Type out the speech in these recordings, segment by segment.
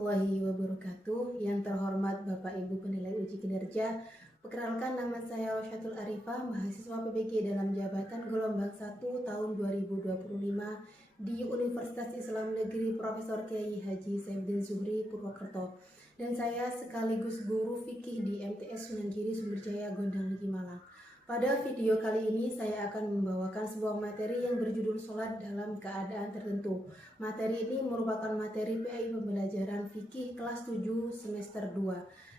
warahmatullahi wabarakatuh. Yang terhormat Bapak Ibu penilai uji kinerja, perkenalkan nama saya Wasyatul Arifah, mahasiswa PBG dalam jabatan gelombang 1 tahun 2025 di Universitas Islam Negeri Profesor Kiai Haji Saifuddin Zuhri Purwokerto. Dan saya sekaligus guru fikih di MTS Sunan Giri Sumberjaya Gondang Ligi Malang. Pada video kali ini saya akan membawakan sebuah materi yang berjudul sholat dalam keadaan tertentu. Materi ini merupakan materi PAI pembelajaran fikih kelas 7 semester 2.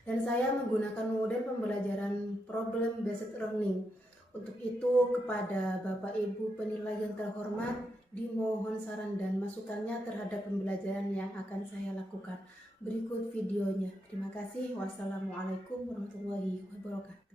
Dan saya menggunakan model pembelajaran problem based learning. Untuk itu kepada Bapak Ibu penilai yang terhormat, dimohon saran dan masukannya terhadap pembelajaran yang akan saya lakukan. Berikut videonya. Terima kasih. Wassalamualaikum warahmatullahi wabarakatuh.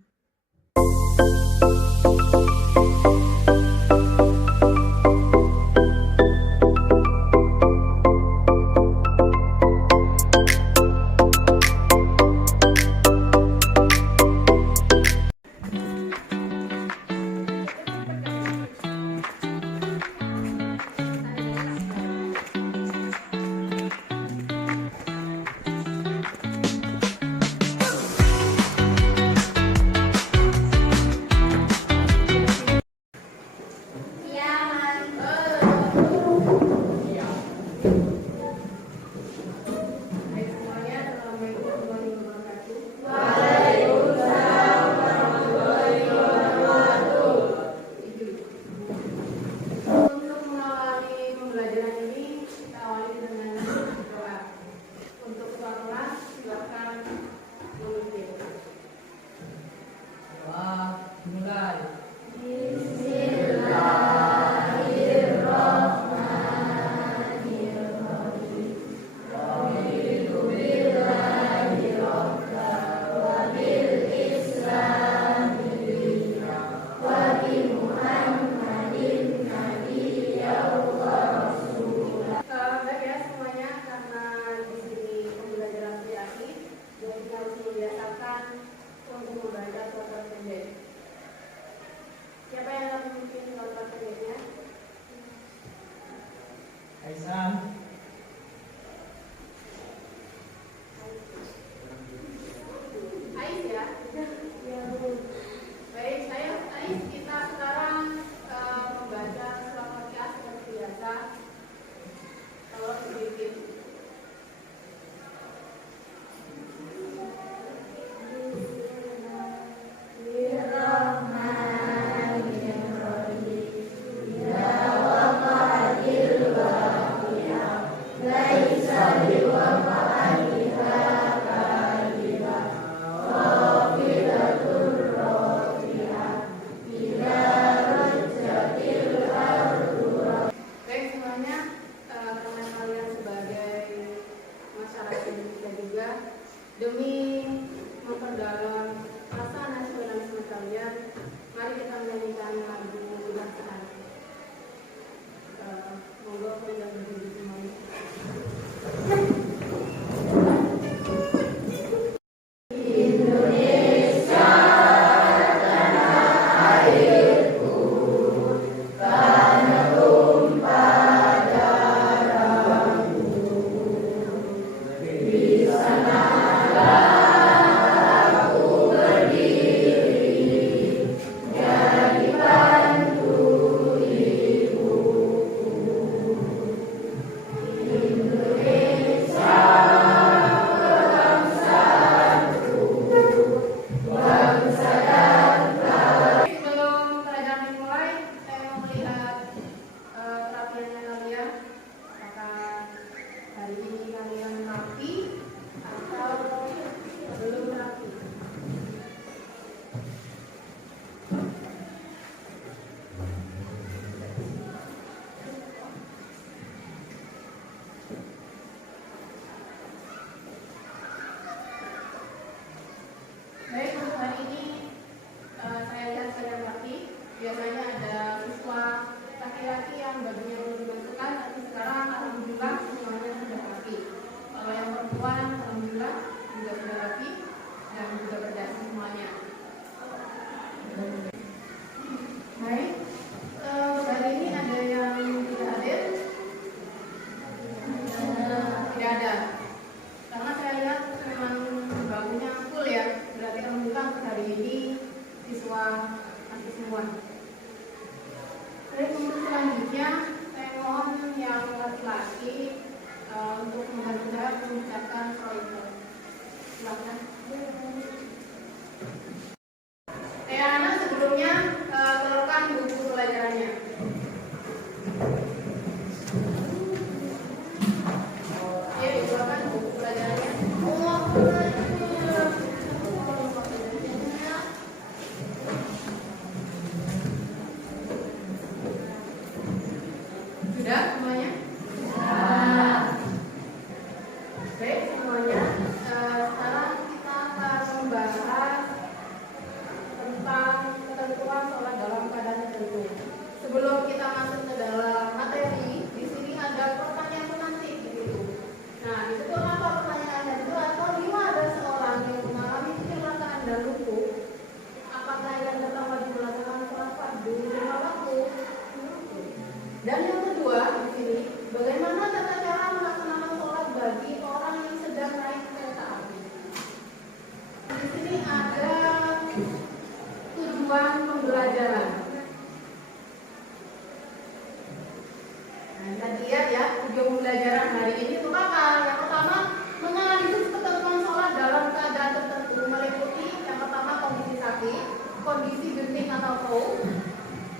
lihat ya, video pembelajaran hari ini untuk apa? Yang pertama, menganalisis ketentuan sholat dalam keadaan tertentu meliputi yang pertama kondisi sakit, kondisi genting atau flu,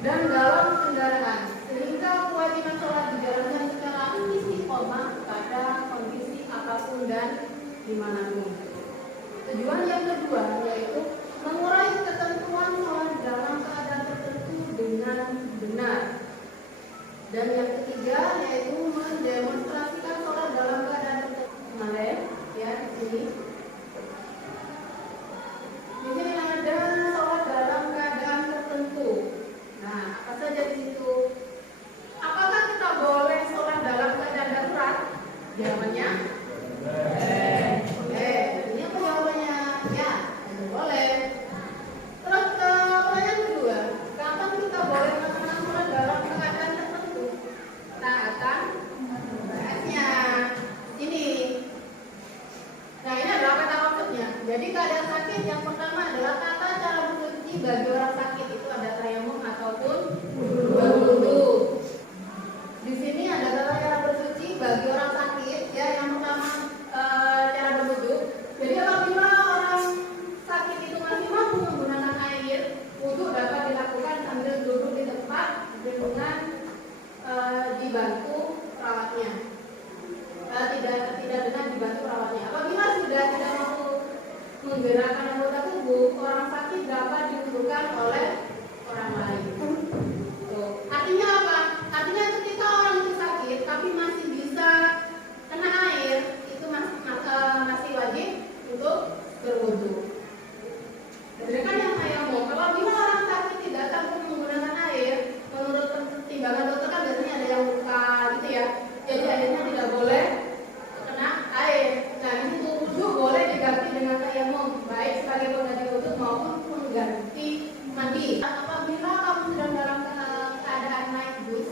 dan dalam kendaraan, sehingga kewajiban sholat dijalankan secara istiqomah pada kondisi apapun dan dimanapun. Tujuan yang kedua yaitu mengurai ketentuan sholat dalam keadaan tertentu dengan benar. Dan yang ketiga yaitu mendemonstrasikan sholat dalam keadaan tertentu. Kemarin ya di sini. Di sini ada sholat dalam keadaan tertentu. Nah, apa saja di situ? Apakah kita boleh sholat dalam keadaan darurat? Jawabannya boleh. Ini apa jawabannya? Ya, boleh. Terus pertanyaan kedua, kapan kita boleh melakukan sholat dalam keadaan tertentu? Kita akan bahasnya ini. Nah, ini adalah kata maksudnya. Jadi keadaan sakit yang pertama adalah tata cara bersuci bagi orang sakit, itu ada tayamum ataupun berwudu. Di sini ada tata cara bersuci bagi orang sakit ya. Yang pertama cara berwudu. Jadi apabila orang sakit itu masih mampu menggunakan air, wudu dapat dilakukan sambil duduk di tempat dengan dibantu perawatnya. Tidak dengan dibantu perawatnya. Apabila sudah tidak mampu menggerakkan anggota tubuh, orang sakit dapat dibutuhkan oleh orang lain. Tuh. Artinya apa? Artinya ketika orang itu sakit tapi masih bisa kena air, itu masih wajib untuk berwudu. Sedangkan yang tayamum, apabila orang sakit tidak sanggup menggunakan air, menurut pertimbangan dokter kan biasanya ada yang luka gitu ya. Jadi airnya tidak boleh kena air. Nah, itu wudu boleh diganti dengan tayamum, baik sebagai pengganti wudu maupun pengganti mandi. Apabila kamu sedang dalam keadaan naik bus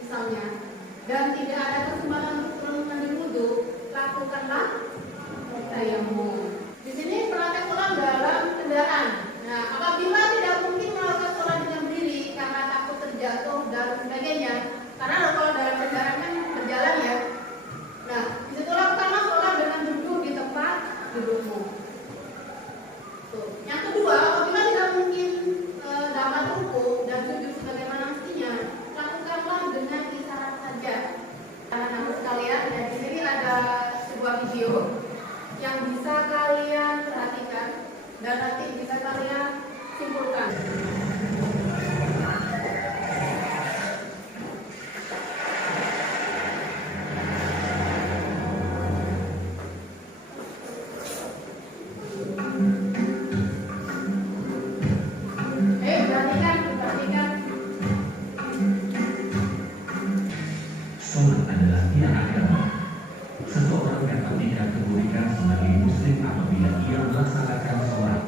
misalnya dan tidak ada kesempatan untuk mandi wudu, lakukanlah tayamum. Di sini praktek sholat dalam kendaraan. Nah, apabila tidak mungkin melakukan sholat dengan berdiri karena takut terjatuh dan sebagainya, karena kalau dalam kendaraan kan berjalan ya. Nah, disitu lakukanlah sholat dengan duduk di tempat dudukmu. Tuh. Yang kedua, apabila tidak mungkin dapat ruku dan sujud sebagaimana mestinya, lakukanlah dengan isyarat saja. Anak-anak sekalian, ya, di sini ada sebuah video yang bisa kalian perhatikan dan nanti bisa kalian simpulkan. Sholat adalah tiang agama. Seseorang dapat dikategorikan sebagai muslim apabila ia melaksanakan sholat.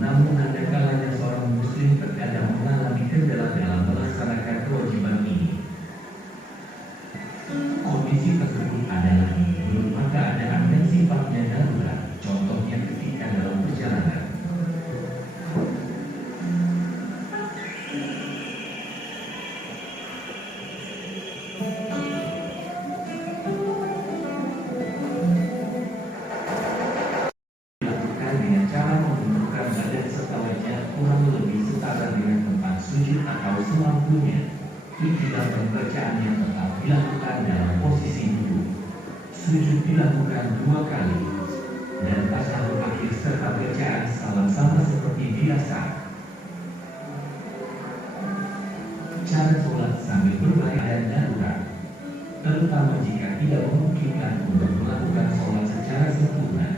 Namun ada kalanya seorang muslim terkadang mengalami kendala dalam melaksanakan kewajiban ini. Kondisi tersebut adalah berupa keadaan dan sifatnya darurat. Contohnya ketika dalam perjalanan. Atau semampunya, ikhtiar pembacaan yang tetap dilakukan dalam posisi duduk. Sujud dilakukan 2 kali, dan tasyahud akhir serta bacaan salam sama seperti biasa. Cara sholat sambil berbayar darurat, terutama jika tidak memungkinkan untuk melakukan sholat secara sempurna.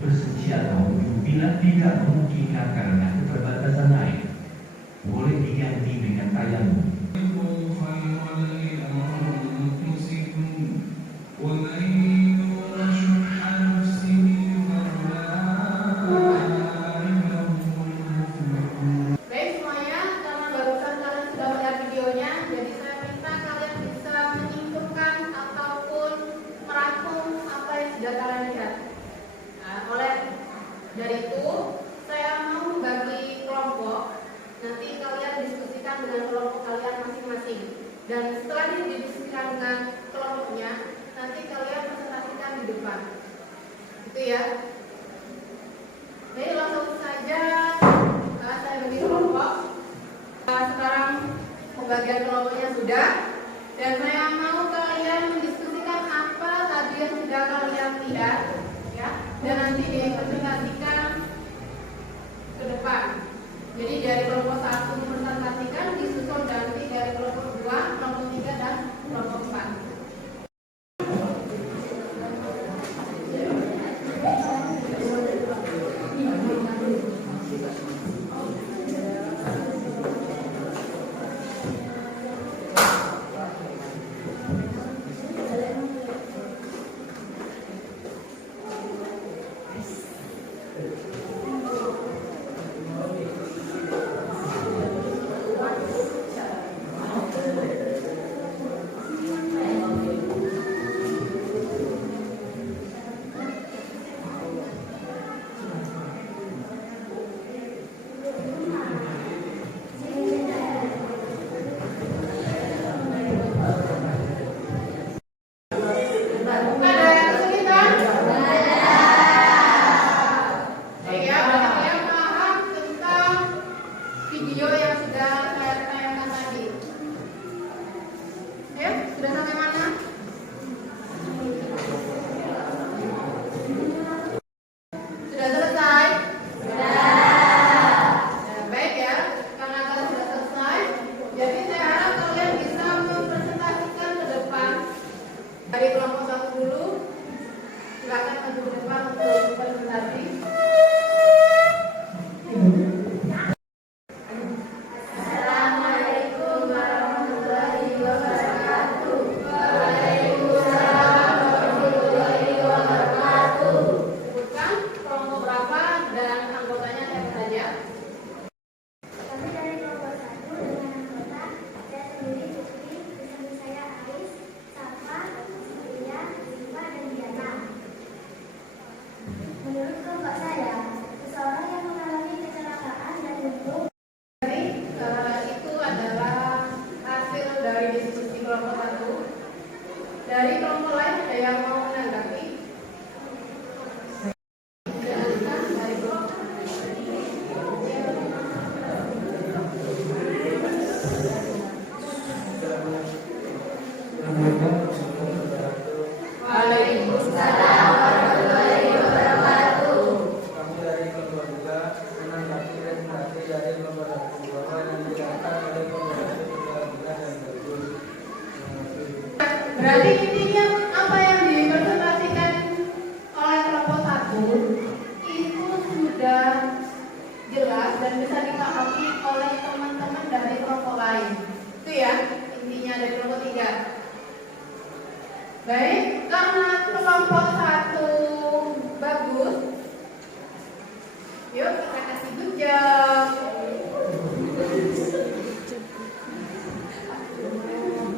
Bersuci atau wudu bila tidak memungkinkan karena keterbatasan air, boleh diganti dengan tayamum. Baik semuanya, karena barusan kalian sudah melihat videonya, jadi saya minta kalian bisa menyimpulkan ataupun merangkum apa yang sudah kalian lihat. Nah, oleh dari itu, saya mau membagi kelompok. Nanti kalian diskusikan dengan kelompok kalian masing-masing. Dan setelah didiskusikan dengan kelompoknya, nanti kalian presentasikan di depan. Itu ya. Jadi langsung saja saya bagi kelompok. Sekarang pembagian kelompoknya sudah, dan saya mau kalian mendiskusikan apa tadi yang sudah kalian lihat, ya, dan nanti dipresentasikan ke depan. Jadi dari kelompok 1 dipresentasikan, disusul nanti dari kelompok 2, kelompok 3, dan kelompok 4. Video yang sudah saya tayangkan tadi. Ya, sudah sampai mana? Sudah selesai? Sudah. Baik ya, karena kalian sudah selesai, jadi saya harap kalian bisa mempresentasikan ke depan. Dari kelompok 1 dulu, silakan maju ke depan untuk presentasi. Dari kelompok lain ada yang mau menanggapi? Waalaikumsalam warahmatullahi wabarakatuh. Kami dari kelompok 2 menanggapi presentasi dari kelompok 1 bahwa yang dilakukan oleh kelompok 1 juga benar dan bagus. Berarti intinya apa yang dipresentasikan oleh kelompok 1 itu sudah jelas dan bisa dipahami oleh teman-teman dari kelompok lain. Itu ya intinya dari kelompok 3. Baik, karena kelompok 1 bagus, yuk kita kasih good job.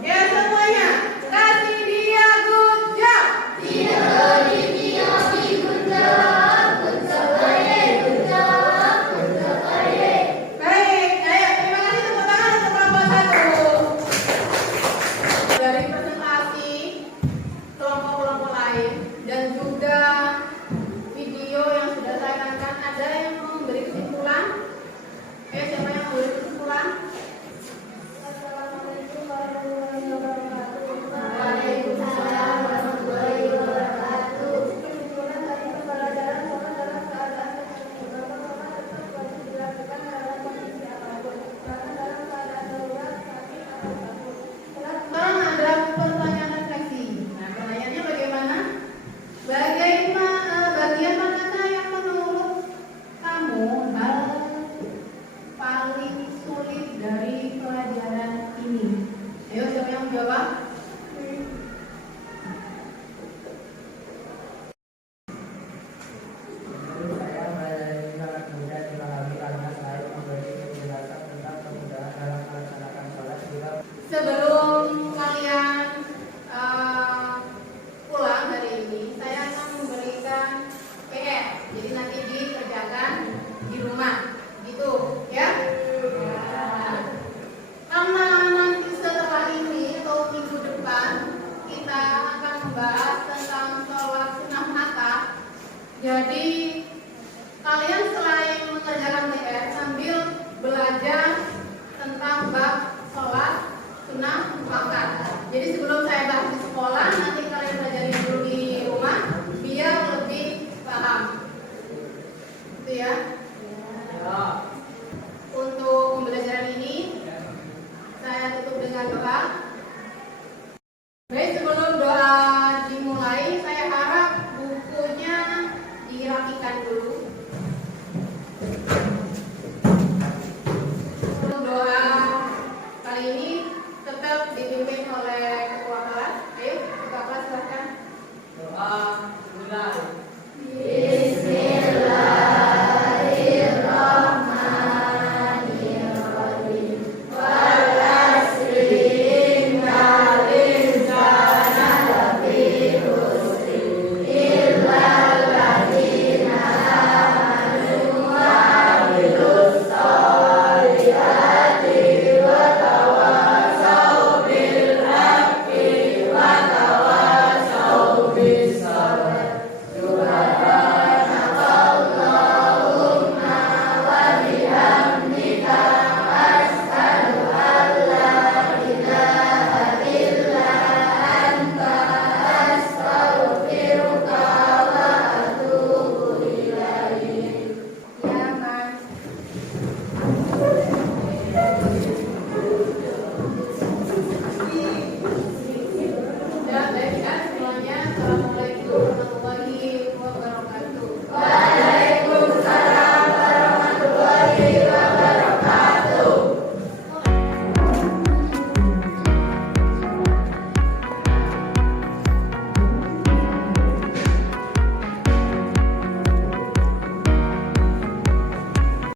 Ya semuanya, kasih dia good job. Baik, ayo terima kasih tepuk tangan untuk kelompok 1. Dari presentasi kelompok-kelompok lain dan juga video yang sudah saya tayangkan, ada yang mau memberi kesimpulan? Siapa yang mau memberi kesimpulan? Assalamualaikum warahmatullahi wabarakatuh. Waalaikumsalam warahmatullahi wabarakatuh. Kesimpulan dari pembelajaran sholat dalam keadaan beberapa tetap wajib dilakukan dalam kondisi apapun, bahkan dalam keadaan darurat sakit atau sakit. Sekarang ada pertanyaan refleksi. Nah, pertanyaannya bagaimana? Bagian manakah yang menurut kamu hal paling sulit dari pelajaran ini? Ayo, siapa yang menjawab? Menurut saya pelajaran ini sangat mudah dipahami karena saya memberi penjelasan tentang kemudahan dalam melaksanakan sholat juga. Sebelum